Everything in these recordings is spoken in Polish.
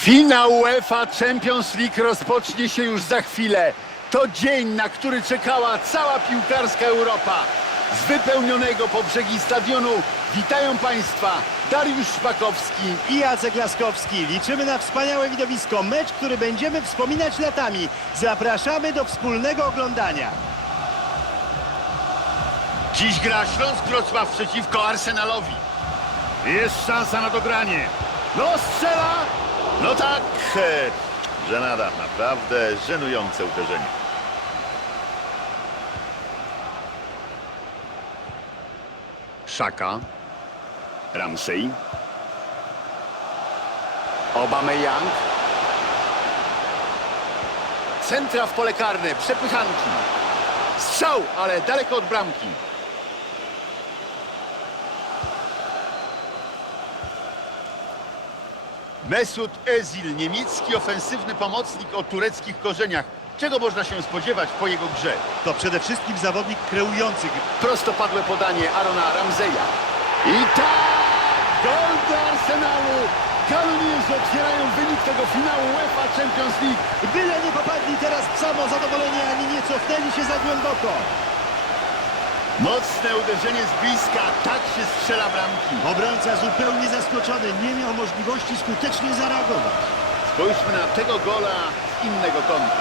Finał UEFA Champions League rozpocznie się już za chwilę. To dzień, na który czekała cała piłkarska Europa. Z wypełnionego po brzegi stadionu witają Państwa Dariusz Szpakowski. i Jacek Laskowski. Liczymy na wspaniałe widowisko. Mecz, który będziemy wspominać latami. Zapraszamy do wspólnego oglądania. Dziś gra Śląsk Wrocław przeciwko Arsenalowi. Jest szansa na dogranie. No strzela! No tak, e, żenada, naprawdę żenujące uderzenie. Szaka, Ramsey, Aubameyang, centra w pole karne, przepychanki. Strzał, ale daleko od bramki. Mesut Özil, niemiecki ofensywny pomocnik o tureckich korzeniach. Czego można się spodziewać po jego grze? To przede wszystkim zawodnik kreujący grę. Prostopadłe podanie Arona Ramzeja. I tak! Gol dla Arsenalu! Kanonirzy otwierają wynik tego finału UEFA Champions League. Byle nie popadli teraz w samo zadowolenie, ani nie cofnęli się za głęboko. Mocne uderzenie z bliska, tak się strzela bramki. Obrońca zupełnie zaskoczony, nie miał możliwości skutecznie zareagować. Spójrzmy na tego gola z innego kąta.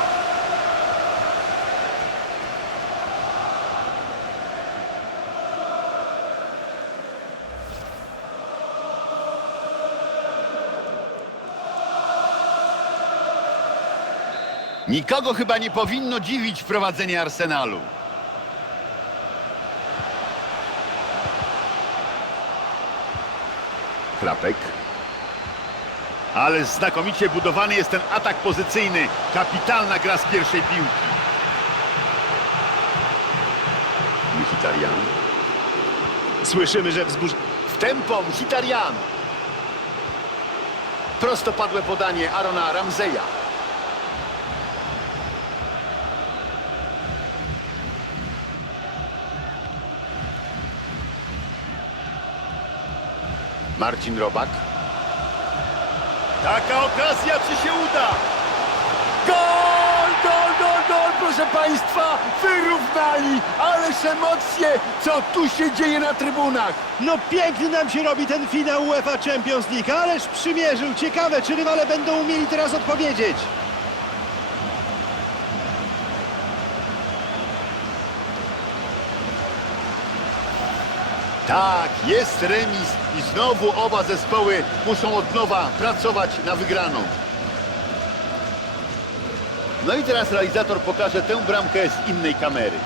Nikogo chyba nie powinno dziwić prowadzenie Arsenalu. Klapek. Ale znakomicie budowany jest ten atak pozycyjny. Kapitalna gra z pierwszej piłki. Mkhitaryan. Słyszymy, że wzburz... W tempo Mkhitaryan. Prostopadłe podanie Arona Ramzeja. Marcin Robak. Taka okazja, czy się uda? Gol, gol, gol, gol, proszę Państwa! Wyrównali! Ależ emocje! Co tu się dzieje na trybunach? No piękny nam się robi ten finał UEFA Champions League, ależ przymierzył. Ciekawe, czy rywale będą umieli teraz odpowiedzieć. Tak, jest remis i znowu oba zespoły muszą od nowa pracować na wygraną. No i teraz realizator pokaże tę bramkę z innej kamery.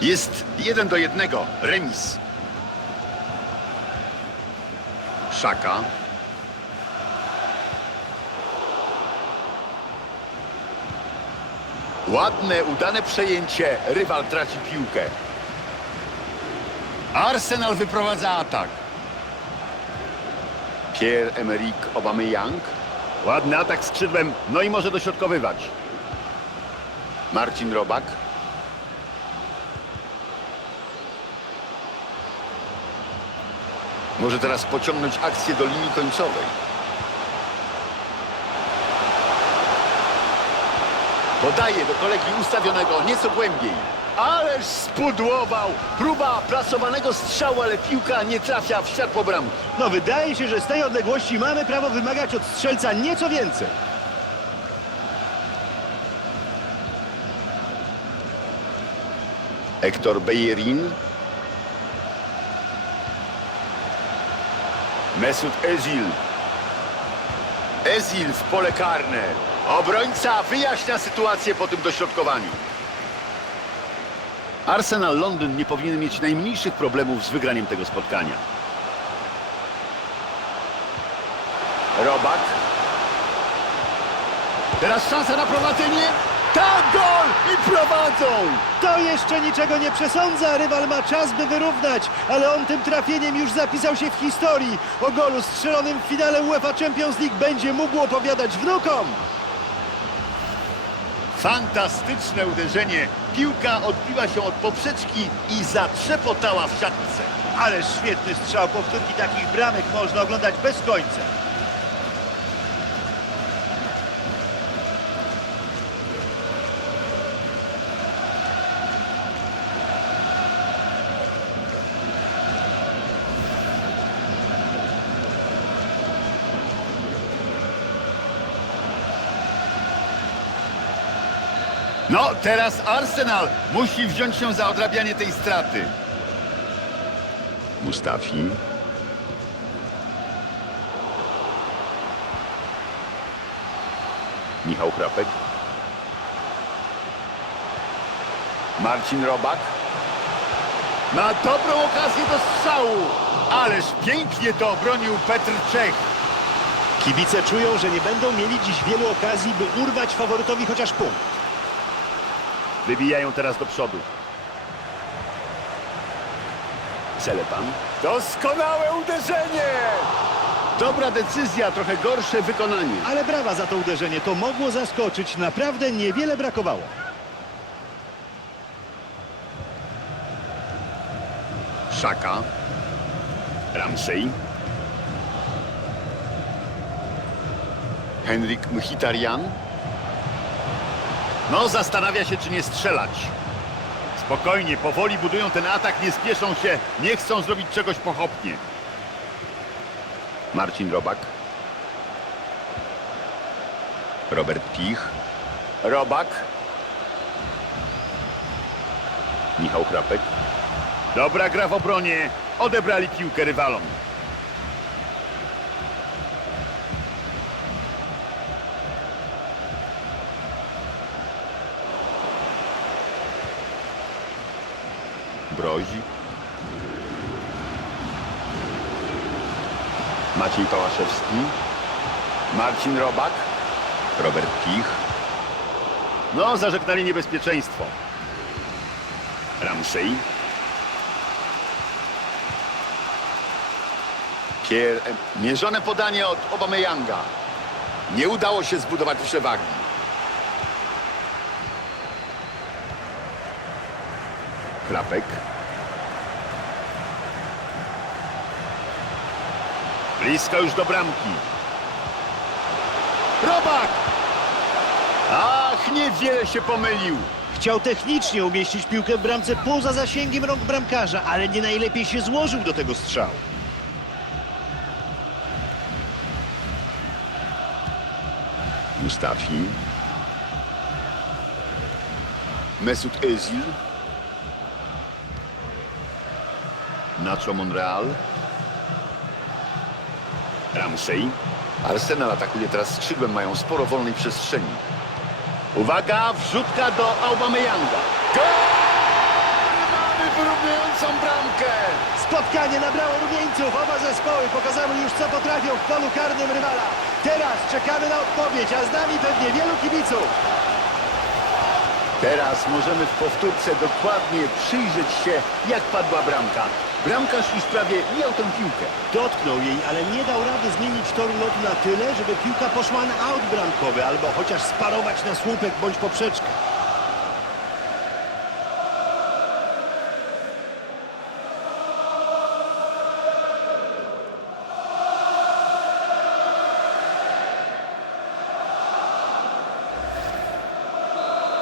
Jest jeden do jednego. Remis. Szaka. Ładne, udane przejęcie. Rywal traci piłkę. Arsenal wyprowadza atak. Pierre-Emerick Aubameyang. Ładny atak skrzydłem, no i może dośrodkowywać. Marcin Robak. Może teraz pociągnąć akcję do linii końcowej. Podaje do kolegi ustawionego nieco głębiej. Ależ spudłował! Próba plasowanego strzału, ale piłka nie trafia w światło bramki. No wydaje się, że z tej odległości mamy prawo wymagać od strzelca nieco więcej. Hector Bellerin. Mesut Özil. Özil w pole karne. Obrońca wyjaśnia sytuację po tym dośrodkowaniu. Arsenal Londyn nie powinien mieć najmniejszych problemów z wygraniem tego spotkania. Robak. Teraz szansa na prowadzenie. Tak, gol! I prowadzą! To jeszcze niczego nie przesądza. Rywal ma czas, by wyrównać, ale on tym trafieniem już zapisał się w historii. O golu strzelonym w finale UEFA Champions League będzie mógł opowiadać wnukom. Fantastyczne uderzenie. Piłka odbiła się od poprzeczki i zatrzepotała w siatce. Ale świetny strzał. Powtórki takich bramek można oglądać bez końca. No, teraz Arsenal musi wziąć się za odrabianie tej straty. Mustafi. Michał Krapek. Marcin Robak. Ma dobrą okazję do strzału. Ależ pięknie to obronił Petr Czech. Kibice czują, że nie będą mieli dziś wielu okazji, by urwać faworytowi chociaż punkt. Wybijają teraz do przodu. Celepan. Doskonałe uderzenie! Dobra decyzja, trochę gorsze wykonanie. Ale brawa za to uderzenie. To mogło zaskoczyć. Naprawdę niewiele brakowało. Szaka. Ramsey. Henryk Mkhitaryan. No, zastanawia się, czy nie strzelać. Spokojnie, powoli budują ten atak, nie spieszą się, nie chcą zrobić czegoś pochopnie. Marcin Robak. Robert Pich. Robak. Michał Krapek. Dobra gra w obronie. Odebrali piłkę rywalom. Brozi. Maciej Pałaszewski. Marcin Robak. Robert Pich. No, zażegnali niebezpieczeństwo. Ramsey. Pierre, mierzone podanie od Obameyanga. Nie udało się zbudować przewagi. Klapek. Blisko już do bramki. Robak! Ach, niewiele się pomylił. Chciał technicznie umieścić piłkę w bramce poza zasięgiem rąk bramkarza, ale nie najlepiej się złożył do tego strzału. Mustafi. Mesut Özil. Nacho Monreal. Ramsey. Arsenal atakuje teraz skrzydłem, mają sporo wolnej przestrzeni. Uwaga, wrzutka do Aubameyanga. Gol! Mamy wyrównującą bramkę. Spotkanie nabrało rumieńców. Oba zespoły pokazały już, co potrafią w polu karnym rywala. Teraz czekamy na odpowiedź, a z nami pewnie wielu kibiców. Teraz możemy w powtórce dokładnie przyjrzeć się, jak padła bramka. Bramkarz już prawie miał tę piłkę. Dotknął jej, ale nie dał rady zmienić toru lotu na tyle, żeby piłka poszła na aut bramkowy albo chociaż sparować na słupek bądź poprzeczkę.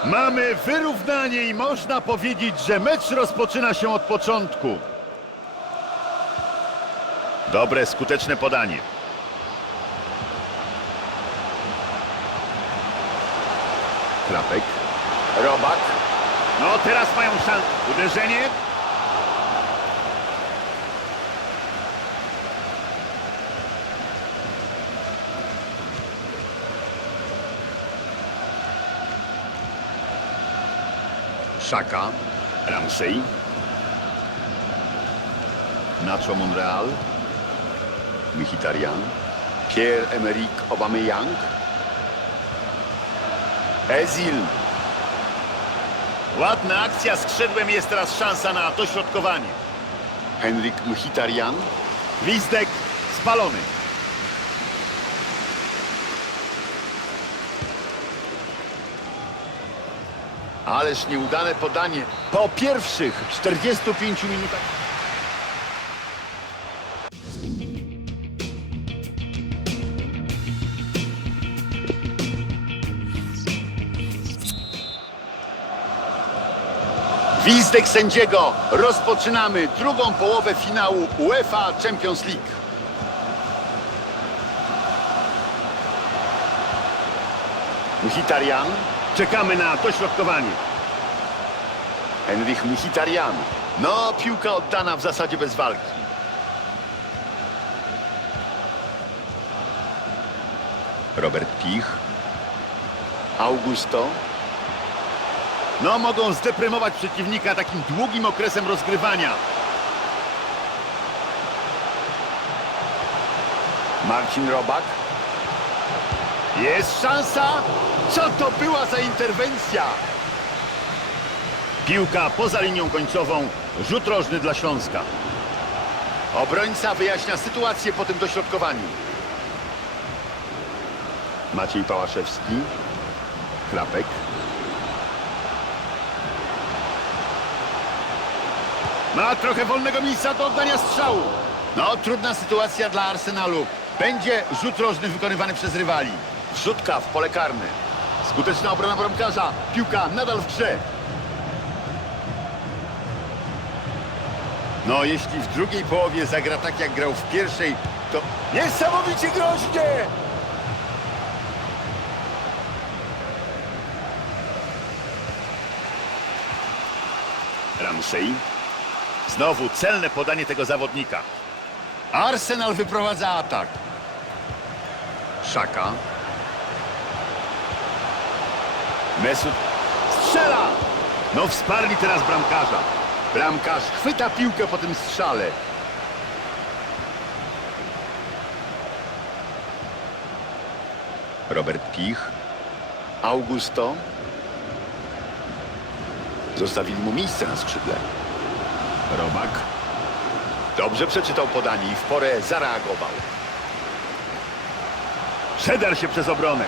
Mamy wyrównanie i można powiedzieć, że mecz rozpoczyna się od początku. Dobre, skuteczne podanie. Klapek. Robak. No teraz mają szansę. Uderzenie. Szaka. Ramsey. Nacho Monreal. Mkhitaryan. Pierre-Emerick Aubameyang. Ezil. Ładna akcja skrzydłem jest teraz szansa na dośrodkowanie. Henryk Mchitarian. Gwizdek spalony. Ależ nieudane podanie po pierwszych 45 minutach. Gwizdek sędziego. Rozpoczynamy drugą połowę finału UEFA Champions League. Mchitarian. Czekamy na dośrodkowanie. Henrich Mkhitaryan. No, piłka oddana w zasadzie bez walki. Robert Pich. Augusto. No, mogą zdeprymować przeciwnika takim długim okresem rozgrywania. Marcin Robak. Jest szansa. Co to była za interwencja? Piłka poza linią końcową. Rzut rożny dla Śląska. Obrońca wyjaśnia sytuację po tym dośrodkowaniu. Maciej Pałaszewski. Klapek. Ma trochę wolnego miejsca do oddania strzału. No, trudna sytuacja dla Arsenalu. Będzie rzut rożny wykonywany przez rywali. Wrzutka w pole karne. Skuteczna obrona bramkarza. Piłka nadal w grze. No, jeśli w drugiej połowie zagra tak, jak grał w pierwszej, to niesamowicie groźnie! Ramsey. Znowu celne podanie tego zawodnika. Arsenal wyprowadza atak. Szaka. Mesut strzela! No wsparli teraz bramkarza. Bramkarz chwyta piłkę po tym strzale. Robert Pich. Augusto. Zostawili mu miejsce na skrzydle. Robak. Dobrze przeczytał podanie i w porę zareagował. Przedarł się przez obronę.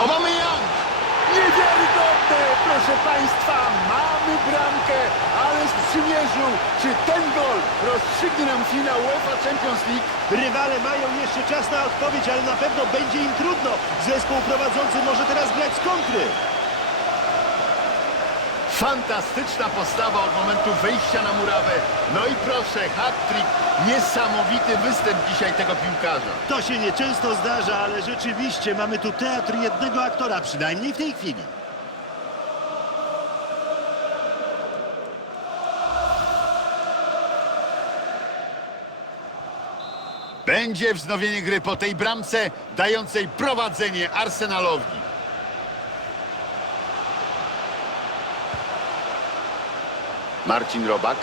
Aubameyang! Niewiarygodne, proszę Państwa, mamy bramkę, ale sprzymierzył. Czy ten gol rozstrzygnie nam finał UEFA Champions League? Rywale mają jeszcze czas na odpowiedź, ale na pewno będzie im trudno. Zespół prowadzący może teraz grać z kontry. Fantastyczna postawa od momentu wejścia na murawę. No i proszę, hat-trick. Niesamowity występ dzisiaj tego piłkarza. To się nieczęsto zdarza, ale rzeczywiście mamy tu teatr jednego aktora, przynajmniej w tej chwili. Będzie wznowienie gry po tej bramce, dającej prowadzenie Arsenalowi. Marcin Robak.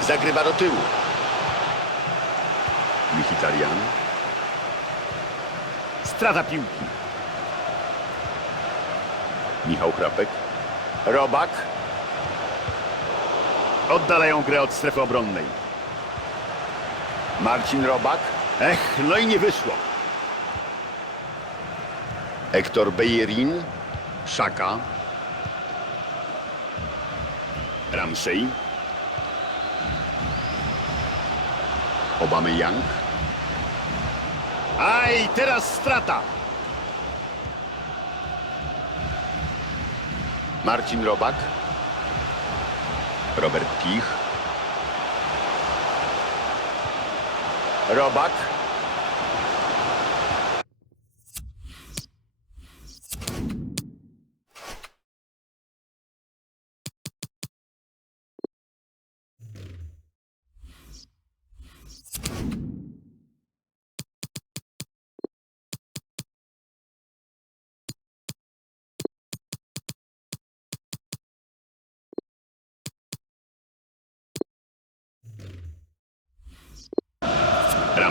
Zagrywa do tyłu. Mkhitaryan. Strata piłki. Michał Krapek. Robak. Oddalają grę od strefy obronnej. Marcin Robak. Ech, no i nie wyszło. Hector Bellerin. Szaka. Ramsey. Aubameyang. Aj, teraz strata. Marcin Robak. Robert Pich. Robak.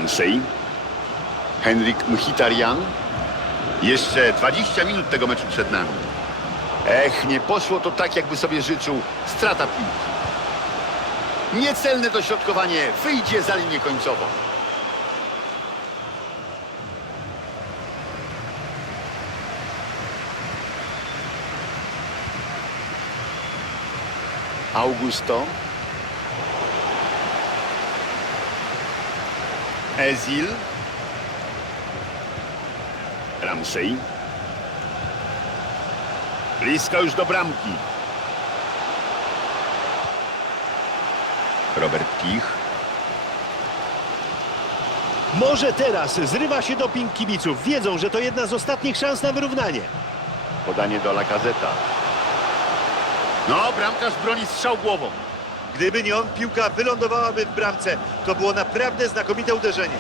Ramsey. Henryk Mkhitaryan. Jeszcze 20 minut tego meczu przed nami. Ech, nie poszło to tak, jakby sobie życzył. Strata piłki. Niecelne dośrodkowanie wyjdzie za linię końcową. Augusto. Ezil. Ramsey. Blisko już do bramki. Robert Pich. Może teraz zrywa się doping kibiców. Wiedzą, że to jedna z ostatnich szans na wyrównanie. Podanie do Lacazeta. No, bramkarz broni strzał głową. Gdyby nie on, piłka wylądowałaby w bramce. To było naprawdę znakomite uderzenie.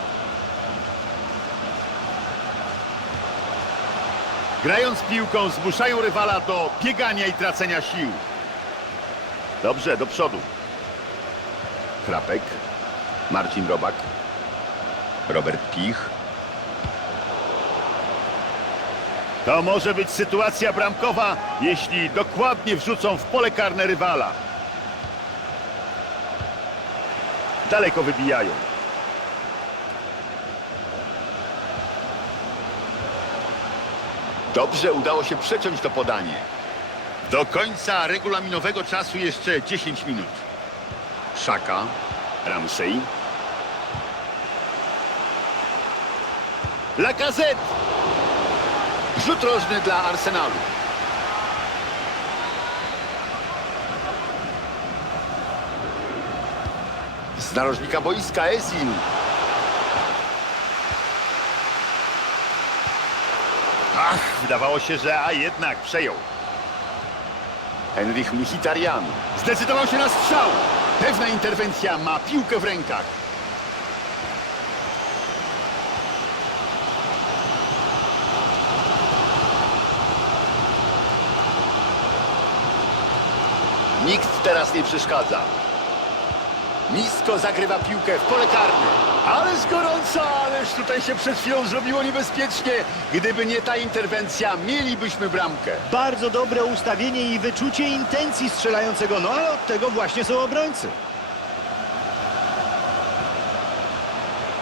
Grając piłką zmuszają rywala do biegania i tracenia sił. Dobrze, do przodu. Krapek. Marcin Robak. Robert Pich. To może być sytuacja bramkowa, jeśli dokładnie wrzucą w pole karne rywala. Daleko wybijają. Dobrze udało się przeciąć to podanie. Do końca regulaminowego czasu jeszcze 10 minut. Szaka. Ramsey. Lacazette. Rzut rożny dla Arsenalu. Z narożnika boiska Ezil. Ach, wydawało się, że a jednak przejął. Henrich Mkhitaryan. Zdecydował się na strzał. Pewna interwencja ma piłkę w rękach. Nikt teraz nie przeszkadza. Nisko zagrywa piłkę w pole karne. Ależ gorąco, ależ tutaj się przed chwilą zrobiło niebezpiecznie. Gdyby nie ta interwencja, mielibyśmy bramkę. Bardzo dobre ustawienie i wyczucie intencji strzelającego. No ale od tego właśnie są obrońcy.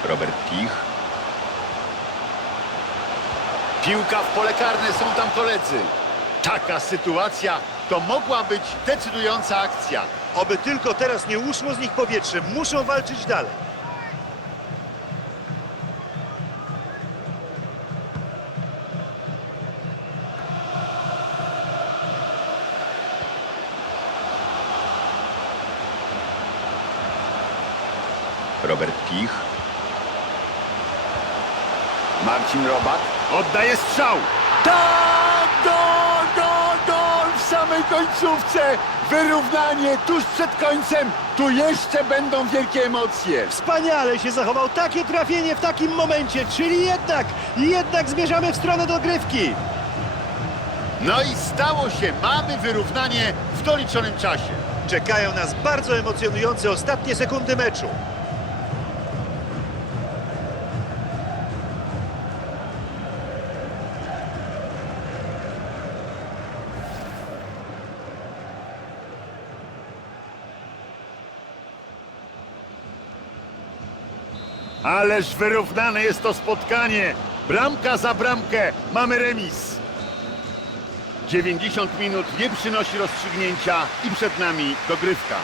Robert Pich. Piłka w pole karne, są tam koledzy. Taka sytuacja to mogła być decydująca akcja. Oby tylko teraz nie uszło z nich powietrze. Muszą walczyć dalej. Robert Pich. Marcin Robak. Oddaje strzał. Tak, gol, gol, gol w samej końcówce. Wyrównanie tuż przed końcem. Tu jeszcze będą wielkie emocje. Wspaniale się zachował. Takie trafienie w takim momencie. Czyli jednak, jednak zmierzamy w stronę dogrywki. No i stało się. Mamy wyrównanie w doliczonym czasie. Czekają nas bardzo emocjonujące ostatnie sekundy meczu. Ależ wyrównane jest to spotkanie. Bramka za bramkę. Mamy remis. 90 minut nie przynosi rozstrzygnięcia i przed nami dogrywka.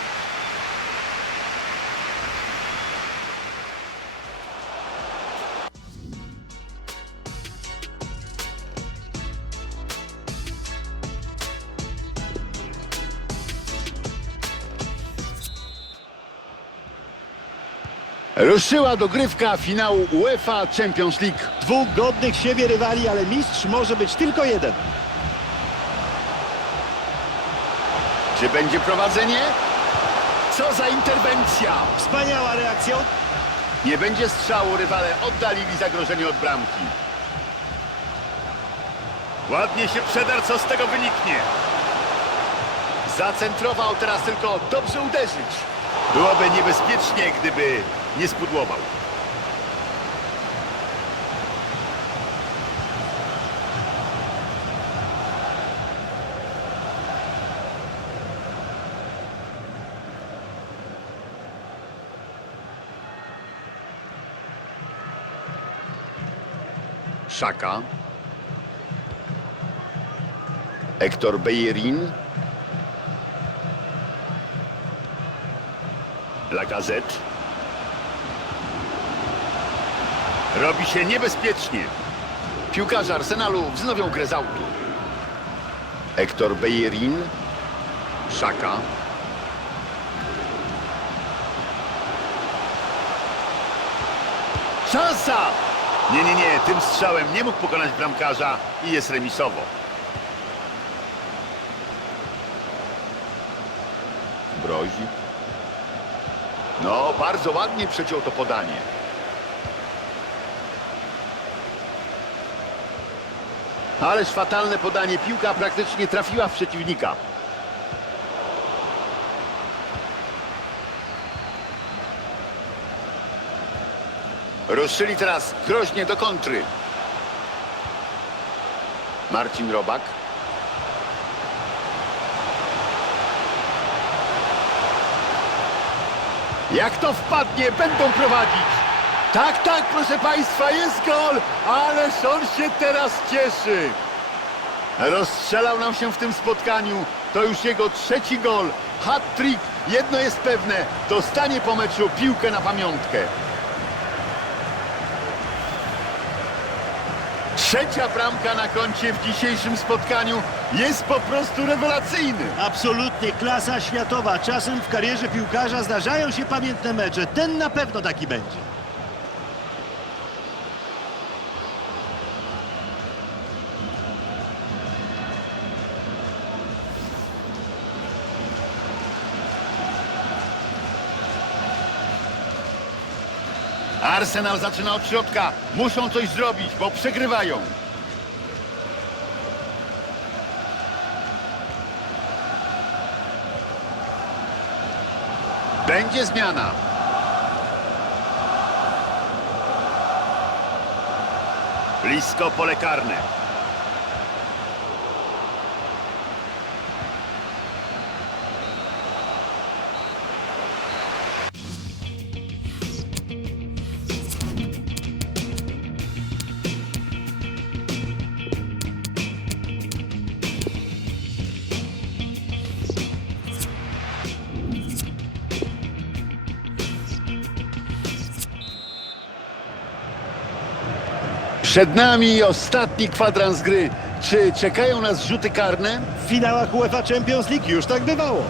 Ruszyła dogrywka finału UEFA Champions League. Dwóch godnych siebie rywali, ale mistrz może być tylko jeden. Czy będzie prowadzenie? Co za interwencja! Wspaniała reakcja. Nie będzie strzału, rywale oddalili zagrożenie od bramki. Ładnie się przedarł, co z tego wyniknie. Zacentrował teraz tylko dobrze uderzyć. Byłoby niebezpiecznie, gdyby nie spudłował. Szaka. Hector Bejerin. Lacazette. Robi się niebezpiecznie. Piłkarze Arsenalu wznowią grę z autu. Hector Bellerin. Szaka. Szansa! Nie, nie, nie, tym strzałem nie mógł pokonać bramkarza i jest remisowo. Brozi. No, bardzo ładnie przeciął to podanie. Ależ fatalne podanie. Piłka praktycznie trafiła w przeciwnika. Ruszyli teraz groźnie do kontry. Marcin Robak. Jak to wpadnie, będą prowadzić. Tak, tak, proszę Państwa, jest gol, ależ on się teraz cieszy. Rozstrzelał nam się w tym spotkaniu. To już jego trzeci gol. Hat-trick. Jedno jest pewne. Dostanie po meczu piłkę na pamiątkę. Trzecia bramka na koncie w dzisiejszym spotkaniu jest po prostu rewelacyjny. Absolutnie klasa światowa. Czasem w karierze piłkarza zdarzają się pamiętne mecze. Ten na pewno taki będzie. Arsenal zaczyna od środka. Muszą coś zrobić, bo przegrywają. Będzie zmiana. Blisko pole karne. Przed nami ostatni kwadrans gry. Czy czekają nas rzuty karne? W finałach UEFA Champions League już tak bywało.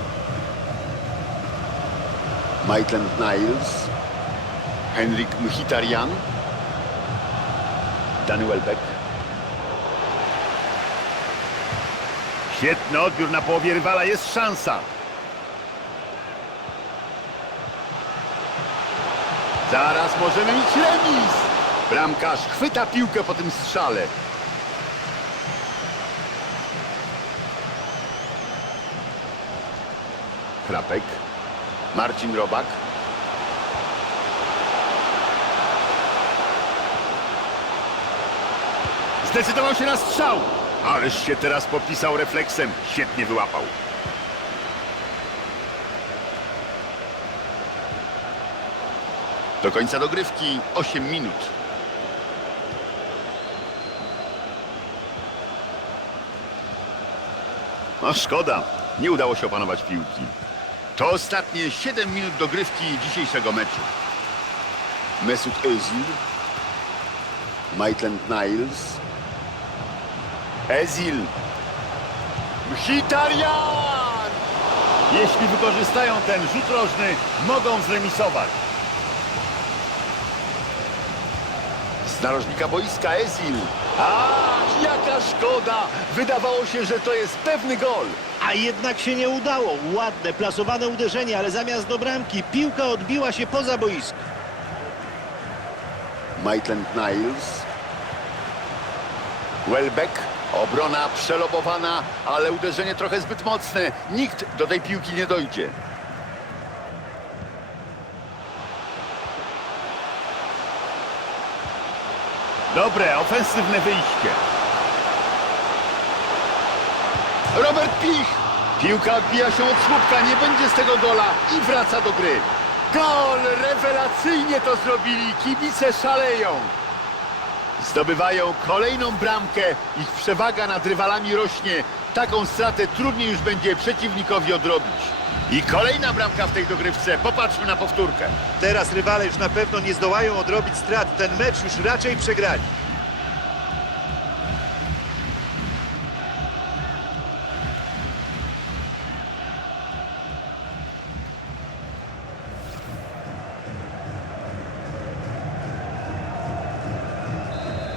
Maitland Niles, Henrik Mkhitaryan, Danny Welbeck. Świetny odbiór na połowie rywala, jest szansa. Zaraz możemy mieć remis. Bramkarz chwyta piłkę po tym strzale. Krapek. Marcin Robak. Zdecydował się na strzał. Ależ się teraz popisał refleksem. Świetnie wyłapał. Do końca dogrywki 8 minut. No szkoda, nie udało się opanować piłki. To ostatnie 7 minut dogrywki dzisiejszego meczu. Mesut Özil. Maitland Niles. Ezil. Mkhitaryan! Jeśli wykorzystają ten rzut rożny, mogą zremisować. Z narożnika boiska Ezil. Ach, jaka szkoda! Wydawało się, że to jest pewny gol. A jednak się nie udało. Ładne, plasowane uderzenie, ale zamiast do bramki piłka odbiła się poza boisko. Maitland Niles. Welbeck. Obrona przelobowana, ale uderzenie trochę zbyt mocne. Nikt do tej piłki nie dojdzie. Dobre, ofensywne wyjście. Robert Pich. Piłka odbija się od słupka, nie będzie z tego gola i wraca do gry. Gol! Rewelacyjnie to zrobili. Kibice szaleją. Zdobywają kolejną bramkę, ich przewaga nad rywalami rośnie. Taką stratę trudniej już będzie przeciwnikowi odrobić. I kolejna bramka w tej dogrywce. Popatrzmy na powtórkę. Teraz rywale już na pewno nie zdołają odrobić strat. Ten mecz już raczej przegrali.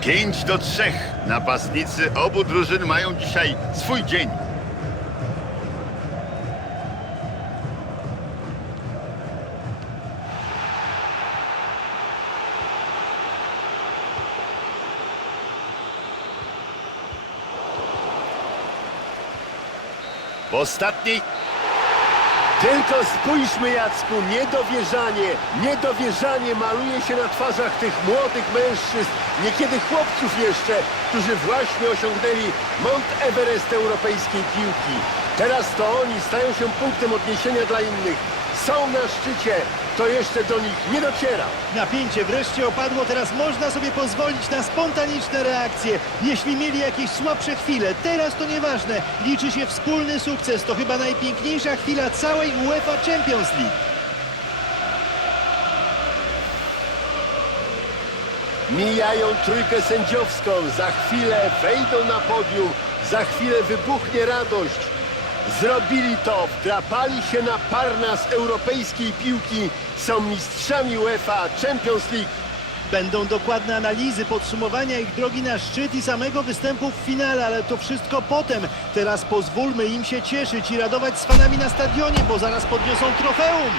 Pięć do trzech. Napastnicy obu drużyn mają dzisiaj swój dzień. W ostatniej Tylko spójrzmy, Jacku, niedowierzanie, niedowierzanie maluje się na twarzach tych młodych mężczyzn, niekiedy chłopców jeszcze, którzy właśnie osiągnęli Mount Everest europejskiej piłki. Teraz to oni stają się punktem odniesienia dla innych. Są na szczycie, to jeszcze do nich nie dociera. Napięcie wreszcie opadło, teraz można sobie pozwolić na spontaniczne reakcje. Jeśli mieli jakieś słabsze chwile, teraz to nieważne. Liczy się wspólny sukces, to chyba najpiękniejsza chwila całej UEFA Champions League. Mijają trójkę sędziowską, za chwilę wejdą na podium, za chwilę wybuchnie radość. Zrobili to, wdrapali się na parnas europejskiej piłki, są mistrzami UEFA Champions League. Będą dokładne analizy, podsumowania ich drogi na szczyt i samego występu w finale, ale to wszystko potem. Teraz pozwólmy im się cieszyć i radować z fanami na stadionie, bo zaraz podniosą trofeum.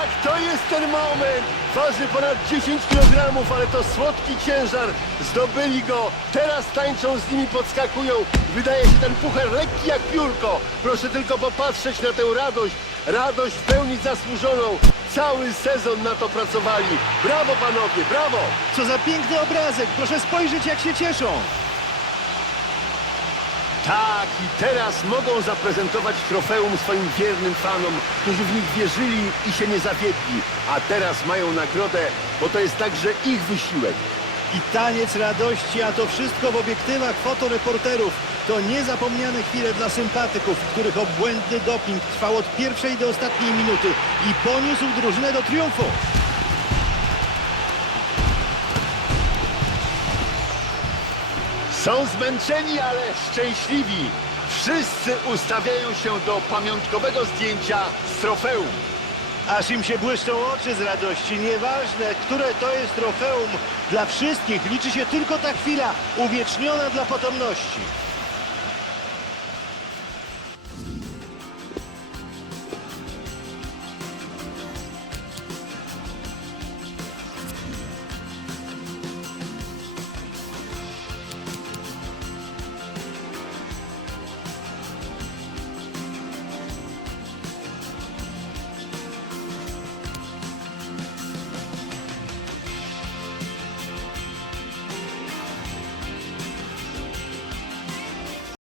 Tak, to jest ten moment. Waży ponad 10 kg, ale to słodki ciężar. Zdobyli go. Teraz tańczą z nimi, podskakują. Wydaje się ten puchar lekki jak piórko. Proszę tylko popatrzeć na tę radość. Radość w pełni zasłużoną. Cały sezon na to pracowali. Brawo panowie, brawo! Co za piękny obrazek, proszę spojrzeć jak się cieszą. Tak, i teraz mogą zaprezentować trofeum swoim wiernym fanom, którzy w nich wierzyli i się nie zawiedli. A teraz mają nagrodę, bo to jest także ich wysiłek. I taniec radości, a to wszystko w obiektywach fotoreporterów. To niezapomniane chwile dla sympatyków, których obłędny doping trwał od pierwszej do ostatniej minuty i poniósł drużynę do triumfu. Są zmęczeni, ale szczęśliwi. Wszyscy ustawiają się do pamiątkowego zdjęcia z trofeum. Aż im się błyszczą oczy z radości. Nieważne, które to jest trofeum. Dla wszystkich liczy się tylko ta chwila, uwieczniona dla potomności.